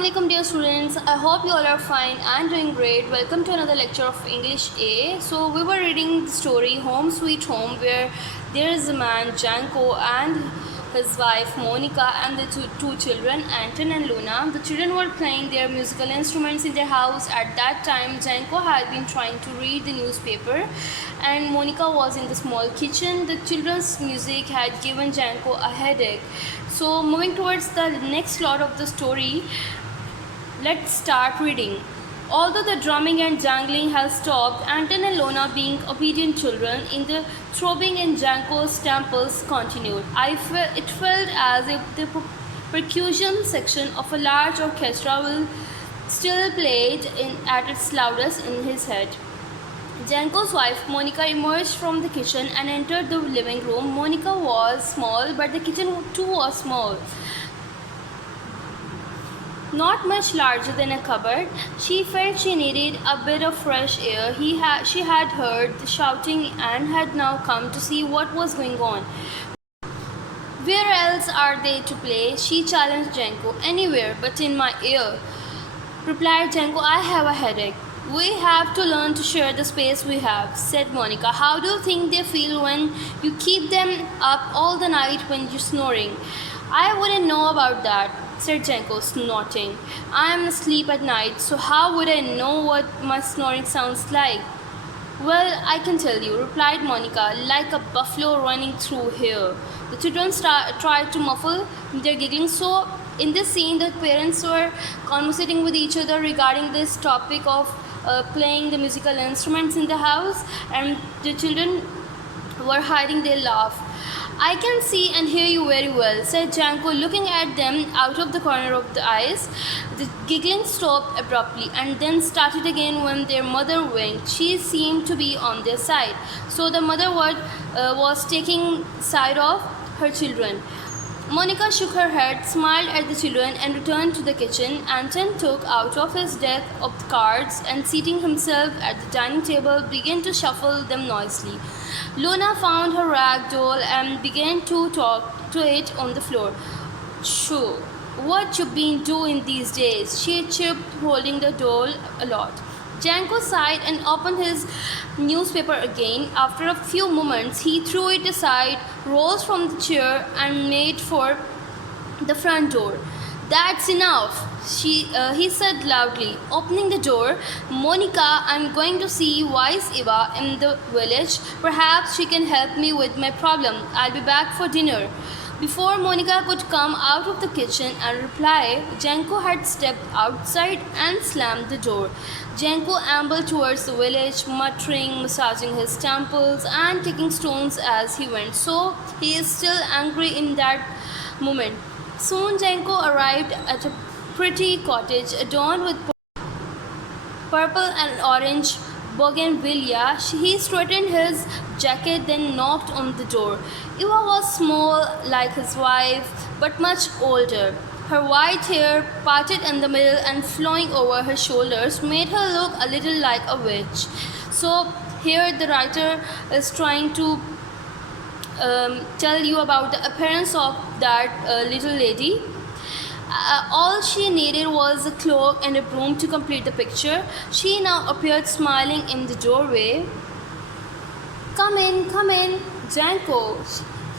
Assalamualaikum dear students. I hope you all are fine and doing great. Welcome to another lecture of English A. So we were reading the story Home Sweet Home, where there is a man Janko and his wife Monica and the two children Anton and Luna. The children were playing their musical instruments in their house. At that time Janko had been trying to read the newspaper and Monica was in the small kitchen. The children's music had given Janko a headache. So moving towards the next lot of the story, let's start reading. Although the drumming and jangling has stopped, Anton and Lona, being obedient children, in the throbbing in Janko's temples continued. It felt as if the percussion section of a large orchestra will still played at its loudest in his head. Janko's wife Monica emerged from the kitchen and entered the living room. Monica was small, but the kitchen too was small. Not much larger than a cupboard. She felt she needed a bit of fresh air. She had heard the shouting and had now come to see what was going on. Where else are they to play? She challenged Janko. Anywhere but in my ear, replied Janko. I have a headache. We have to learn to share the space we have, said Monica. How do you think they feel when you keep them up all the night when you're snoring? I wouldn't know about that, said Janko, snorting. I am asleep at night, so how would I know what my snoring sounds like? Well, I can tell you, replied Monica, like a buffalo running through here. The children tried to muffle their giggling. So, in this scene, the parents were conversating with each other regarding this topic of playing the musical instruments in the house, and the children were hiding their laugh. I can see and hear you very well, said Janko, looking at them out of the corner of the eyes. The giggling stopped abruptly and then started again when their mother winked. She seemed to be on their side. So the mother was taking side of her children. Monica shook her head, smiled at the children, and returned to the kitchen. Anton took out of his deck of cards and, seating himself at the dining table, began to shuffle them noisily. Luna found her rag doll and began to talk to it on the floor. Shoo, what you been doing these days? She chirped, holding the doll aloft. Janko sighed and opened his newspaper again. After a few moments, he threw it aside, rose from the chair, and made for the front door. That's enough, he said loudly. Opening the door, Monica, I'm going to see wise Eva in the village. Perhaps she can help me with my problem. I'll be back for dinner. Before Monica could come out of the kitchen and reply, Janko had stepped outside and slammed the door. Janko ambled towards the village, muttering, massaging his temples, and kicking stones as he went. So he is still angry in that moment. Soon Janko arrived at a pretty cottage adorned with purple and orange bougainvillea. He straightened his jacket, then knocked on the door. Eva was small like his wife, but much older. Her white hair, parted in the middle and flowing over her shoulders, made her look a little like a witch. So here the writer is trying to tell you about the appearance of that little lady. All she needed was a cloak and a broom to complete the picture. She now appeared smiling in the doorway. Come in, Janko,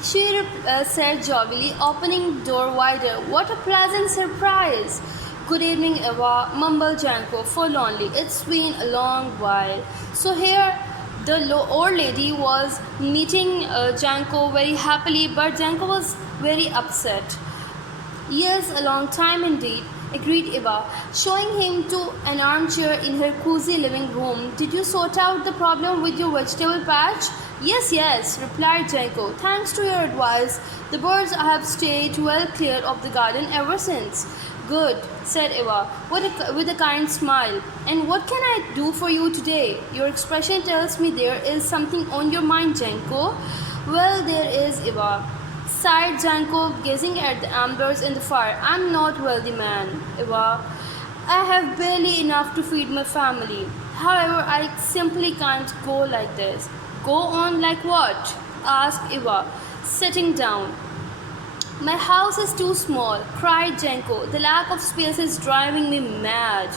she said jovially, opening the door wider. What a pleasant surprise! Good evening, Eva, mumbled Janko forlornly. It's been a long while. So here the old lady was meeting Janko very happily, but Janko was very upset. Yes, a long time indeed, agreed Eva, showing him to an armchair in her cozy living room. Did you sort out the problem with your vegetable patch? Yes, replied Janko. Thanks to your advice, the birds have stayed well clear of the garden ever since. Good, said Eva, with a kind smile. And what can I do for you today? Your expression tells me there is something on your mind, Janko. Well, there is, Eva, sighed Janko, gazing at the embers in the fire. I'm not a wealthy man, Eva. I have barely enough to feed my family. However, I simply can't go like this. Go on like what? Asked Eva, sitting down. My house is too small, cried Janko. The lack of space is driving me mad.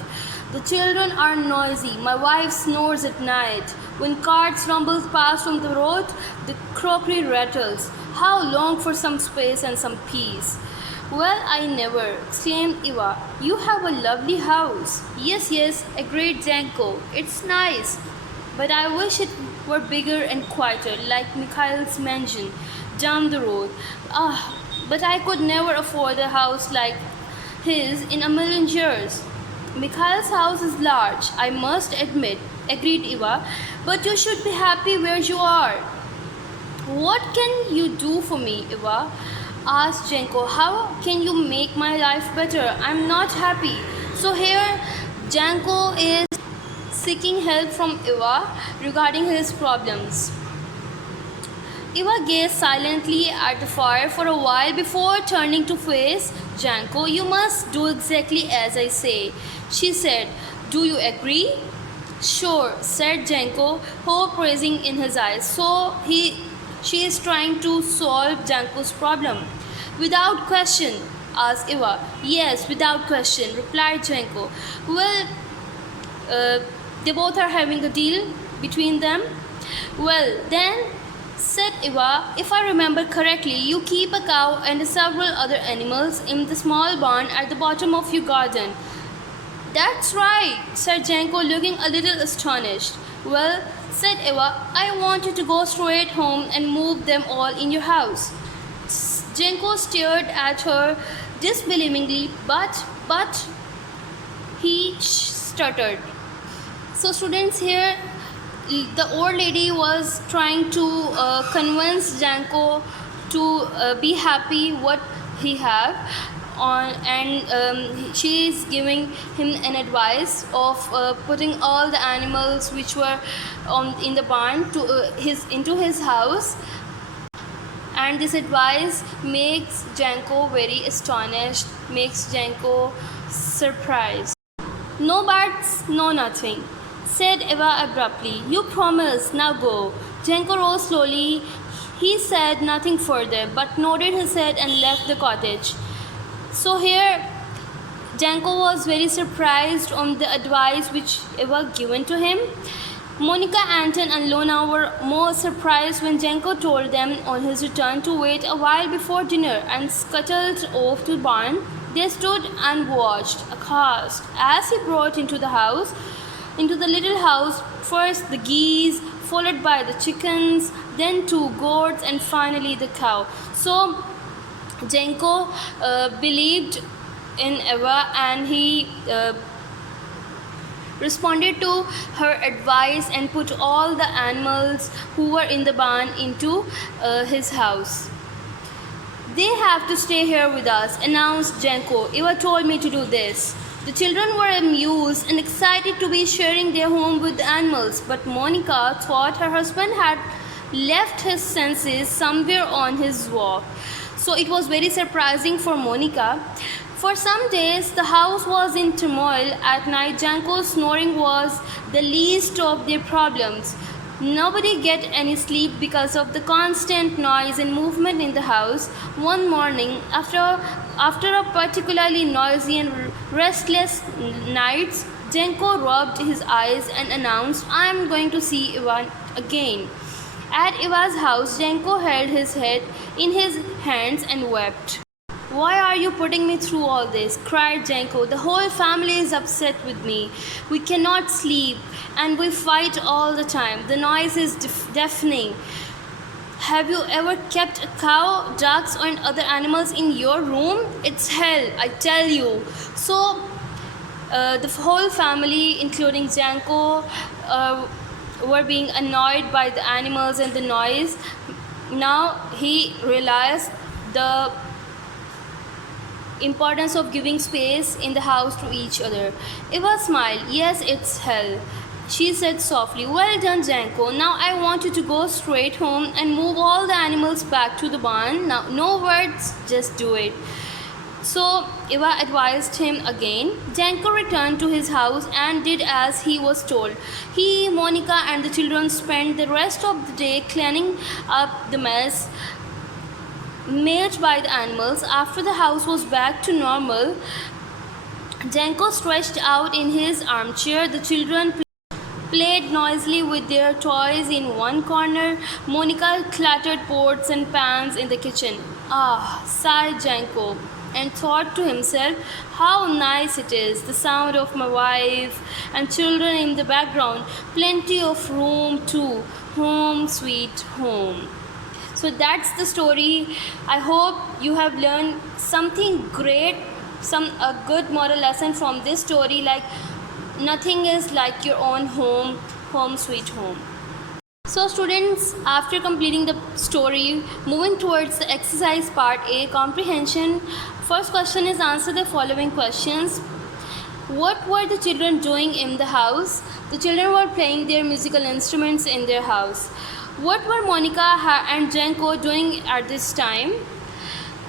The children are noisy. My wife snores at night. When carts rumble past on the road, the crockery rattles. How long for some space and some peace? Well, I never, exclaimed Eva. You have a lovely house. Yes, yes, agreed Janko. It's nice. But I wish it were bigger and quieter, like Mikhail's mansion down the road. Ah, but I could never afford a house like his in a million years. Mikhail's house is large, I must admit, agreed Eva, but you should be happy where you are. What can you do for me, Eva? Asked Janko. How can you make my life better? I'm not happy. So here Janko is seeking help from Eva regarding his problems. Eva gazed silently at the fire for a while before turning to face Janko. You must do exactly as I say, she said. Do you agree? Sure, said Janko, hope rising in his eyes. She is trying to solve Janko's problem. Without question, asked Eva. Yes, without question, replied Janko. Well, they both are having a deal between them. Well, then, said Eva, if I remember correctly, you keep a cow and several other animals in the small barn at the bottom of your garden. That's right, said Janko, looking a little astonished. Well, said Eva, I want you to go straight home and move them all in your house. Janko stared at her disbelievingly, but he stuttered. So students, here the old lady was trying to convince Janko to be happy what he have on, and she is giving him an advice of putting all the animals which were in the barn to into his house. And this advice makes Janko very astonished, makes Janko surprised. No buts, no nothing, said Eva abruptly. You promise, now go. Janko rose slowly. He said nothing further, but nodded his head and left the cottage. So here, Janko was very surprised on the advice which Eva given to him. Monica, Anton and Lona were more surprised when Janko told them on his return to wait a while before dinner and scuttled off to the barn. They stood and watched, aghast, as he brought into the little house, first the geese, followed by the chickens, then 2 goats, and finally the cow. So Janko believed in Eva, and he responded to her advice and put all the animals who were in the barn into his house. They have to stay here with us, announced Janko. Eva told me to do this. The children were amused and excited to be sharing their home with the animals, but Monica thought her husband had left his senses somewhere on his walk. So it was very surprising for Monica. For some days, the house was in turmoil. At night, Janko's snoring was the least of their problems. Nobody get any sleep because of the constant noise and movement in the house. One morning, after a particularly noisy and restless night, Janko rubbed his eyes and announced, I am going to see Eva again. At Eva's house, Janko held his head in his hands and wept. Why are you putting me through all this? Cried Janko. The whole family is upset with me. We cannot sleep and we fight all the time. The noise is deafening. Have you ever kept a cow, ducks, or other animals in your room? It's hell, I tell you. So the whole family, including Janko, were being annoyed by the animals and the noise. Now he realized the importance of giving space in the house to each other. Eva smiled. Yes, it's hell, she said softly. Well done, Janko. Now I want you to go straight home and move all the animals back to the barn. Now, no words, just do it. So Eva advised him again. Janko returned to his house and did as he was told. He, Monica, and the children spent the rest of the day cleaning up the mess made by the animals. After the house was back to normal, Janko stretched out in his armchair. The children played noisily with their toys in one corner. Monica clattered pots and pans in the kitchen. Ah, sighed Janko, and thought to himself, how nice it is, the sound of my wife and children in the background. Plenty of room too. Home, sweet home. So that's the story. I hope you have learned something great, a good moral lesson from this story, like nothing is like your own home, home sweet home. So students, after completing the story, moving towards the exercise part A, comprehension. First question is, answer the following questions. What were the children doing in the house? The children were playing their musical instruments in their house. What were Monica and Janko doing at this time?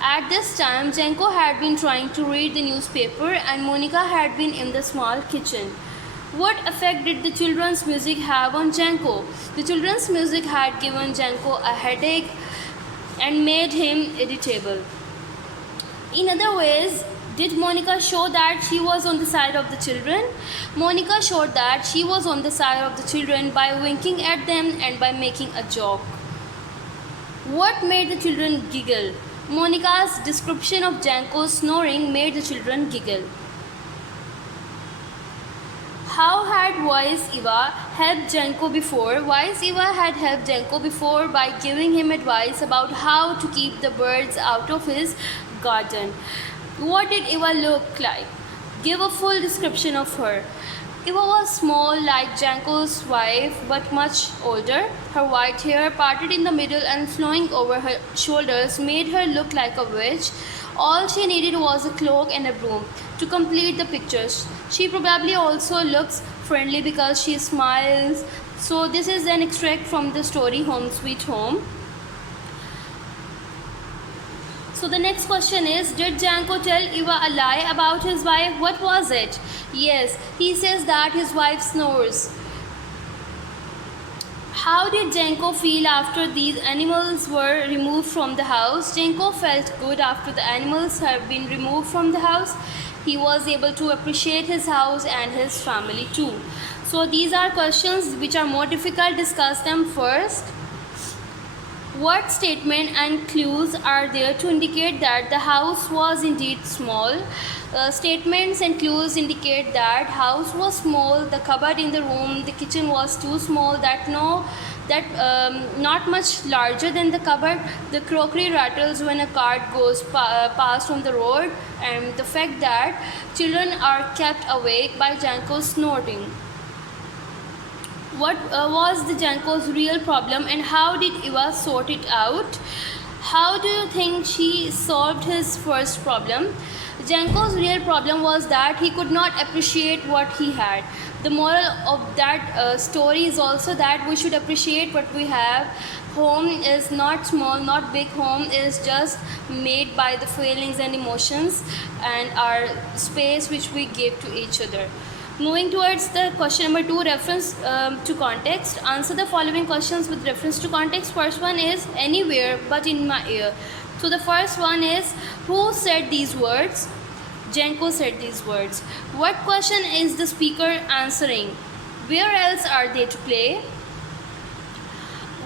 At this time, Janko had been trying to read the newspaper and Monica had been in the small kitchen. What effect did the children's music have on Janko? The children's music had given Janko a headache and made him irritable. In other ways, did Monica show that she was on the side of the children? Monica showed that she was on the side of the children by winking at them and by making a joke. What made the children giggle? Monica's description of Janko's snoring made the children giggle. How had Wise Eva helped Janko before? Wise Eva had helped Janko before by giving him advice about how to keep the birds out of his garden. What did Eva look like? Give a full description of her. Eva was small like Janko's wife but much older. Her white hair parted in the middle and flowing over her shoulders made her look like a witch. All she needed was a cloak and a broom to complete the pictures. She probably also looks friendly because she smiles. So this is an extract from the story Home Sweet Home. So the next question is, did Janko tell Eva a lie about his wife? What was it? Yes, he says that his wife snores. How did Janko feel after these animals were removed from the house? Janko felt good after the animals had been removed from the house. He was able to appreciate his house and his family too. So these are questions which are more difficult. Discuss them first. What statement and clues are there to indicate that the house was indeed small? Statements and clues indicate that house was small, the cupboard in the room, the kitchen was too small, not much larger than the cupboard, the crockery rattles when a cart goes past on the road, and the fact that children are kept awake by Janko's snoring. What was the Janko's real problem and how did Eva sort it out? How do you think she solved his first problem? Janko's real problem was that he could not appreciate what he had. The moral of that story is also that we should appreciate what we have. Home is not small, not big. Home is just made by the feelings and emotions and our space which we give to each other. Moving towards the question number 2, reference to context. Answer the following questions with reference to context. First one is anywhere but in my ear. So the first one is, who said these words? Janko said these words. What question is the speaker answering? Where else are they to play?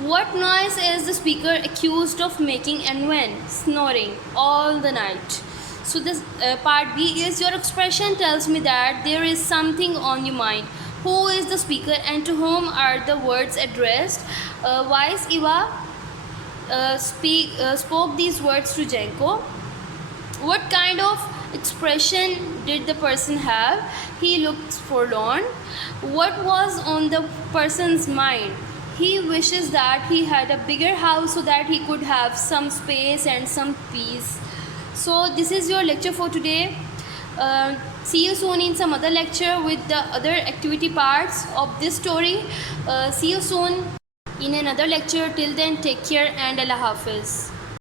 What noise is the speaker accused of making and when? Snoring all the night. So this part B is, your expression tells me that there is something on your mind. Who is the speaker and to whom are the words addressed? Wise Eva spoke these words to Janko. What kind of expression did the person have? He looked forlorn. What was on the person's mind? He wishes that he had a bigger house so that he could have some space and some peace. So this is your lecture for today. See you soon in some other lecture with the other activity parts of this story. See you soon in another lecture. Till then, take care and Allah Hafiz.